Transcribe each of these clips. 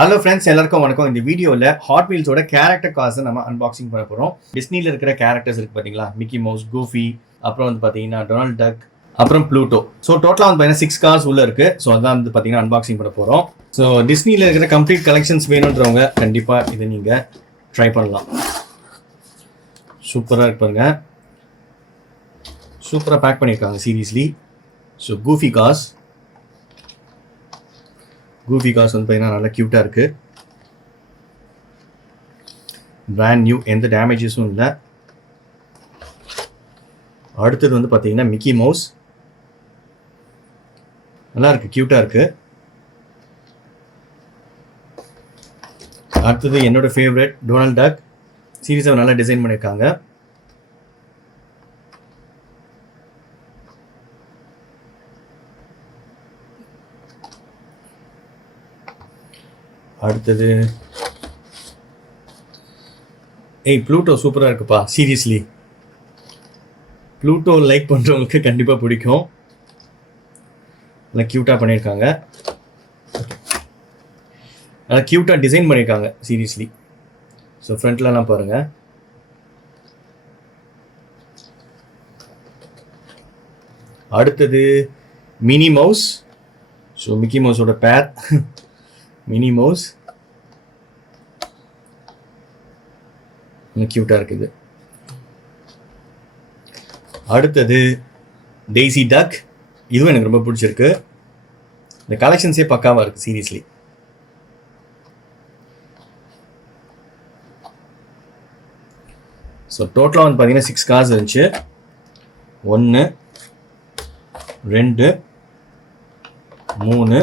Hello friends, எல்லாருக்கும் வணக்கம். இந்த வீடியோவில் ஹாட் வீல்ஸோட கேரக்டர் கார்ஸை நம்ம அன்பாக்சிங் பண்ண போகிறோம். டிஸ்னியில் இருக்கிற கேரக்டர்ஸ் இருக்குது பார்த்தீங்களா, மிக்கி மவுஸ், கூஃபி, அப்புறம் வந்து பார்த்தீங்கன்னா டொனால்ட் டக், அப்புறம் ப்ளூட்டோ. ஸோ டோட்டலாக வந்து பார்த்தீங்கன்னா 6 கார்ஸ் உள்ளே இருக்குது. ஸோ அதான் வந்து பார்த்தீங்கன்னா அன்பாக்சிங் பண்ண போகிறோம். ஸோ டிஸ்னியில் இருக்கிற கம்ப்ளீட் கலெக்ஷன்ஸ் வேணுன்றவங்க கண்டிப்பாக இதை நீங்கள் ட்ரை பண்ணலாம். சூப்பராக இருப்பாங்க, சூப்பராக பேக் பண்ணியிருக்காங்க சீரியஸ்லி. ஸோ கூஃபி கார்ஸ் வந்து பார்த்தீங்கன்னா நல்லா க்யூட்டாக இருக்குது. பிராண்ட் நியூ, எந்த டேமேஜஸும் இல்லை. அடுத்தது வந்து பார்த்தீங்கன்னா மிக்கி மவுஸ், நல்லா இருக்குது, க்யூட்டாக இருக்குது. அடுத்தது என்னோட ஃபேவரட் டொனால்ட் டக், சீரியஸாக நல்லா டிசைன் பண்ணியிருக்காங்க. அடுத்தது ப்ளூட்டோ சூப்பராக இருக்குப்பா. சீரியஸ்லி ப்ளூட்டோ லைக் பண்ணுறவங்களுக்கு கண்டிப்பாக பிடிக்கும். நல்லா க்யூட்டாக பண்ணியிருக்காங்க, நல்லா க்யூட்டாக டிசைன் பண்ணியிருக்காங்க சீரியஸ்லி. ஸோ ஃப்ரண்ட்லலாம் பாருங்கள். அடுத்தது மினி மவுஸ். ஸோ மிக்கி மவுஸோட பேர் மினி மவுஸ், க்யூட்டாக இருக்குது. அடுத்தது டெய்ஸி டக், இதுவும் எனக்கு ரொம்ப பிடிச்சிருக்கு. இந்த கலெக்ஷன்ஸே பக்காவாக இருக்குது சீரியஸ்லி. ஸோ டோட்டலாக வந்து பார்த்தீங்கன்னா 6 கார்ஸ் இருந்துச்சு. 1 2 3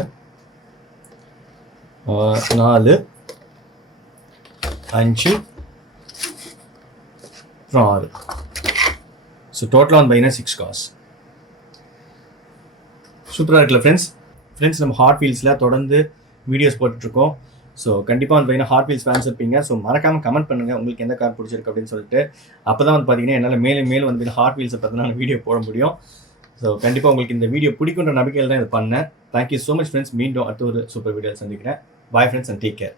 4 5 அப்புறம் 6. ஸோ டோட்டலாக வந்து பார்த்தீங்கன்னா 6 கார்ஸ். சூப்பராக இருக்குல்ல ஃப்ரெண்ட்ஸ் நம்ம ஹாட் வீல்ஸில் தொடர்ந்து வீடியோஸ் போட்டுட்ருக்கோம். ஸோ கண்டிப்பாக வந்து பார்த்தீங்கன்னா ஹாட் வீல்ஸ் ஃபேன்ஸ் இருப்பீங்க. ஸோ மறக்காமல் கமெண்ட் பண்ணுங்கள் உங்களுக்கு எந்த கார் பிடிச்சிருக்கு அப்படின்னு சொல்லிட்டு. அப்போ தான் வந்து பார்த்தீங்கன்னா என்னால் மேலும் வந்து ஹாட் வீல்ஸை பற்றின வீடியோ போட முடியும். ஸோ கண்டிப்பாக உங்களுக்கு இந்த வீடியோ பிடிக்குன்ற நம்பிக்கையில் தான் இது பண்ணேன். Thank you so much friends. மீண்டும் அடுத்த ஒரு சூப்பர் வீடியோ சந்திக்கிறேன். Bye friends and take care.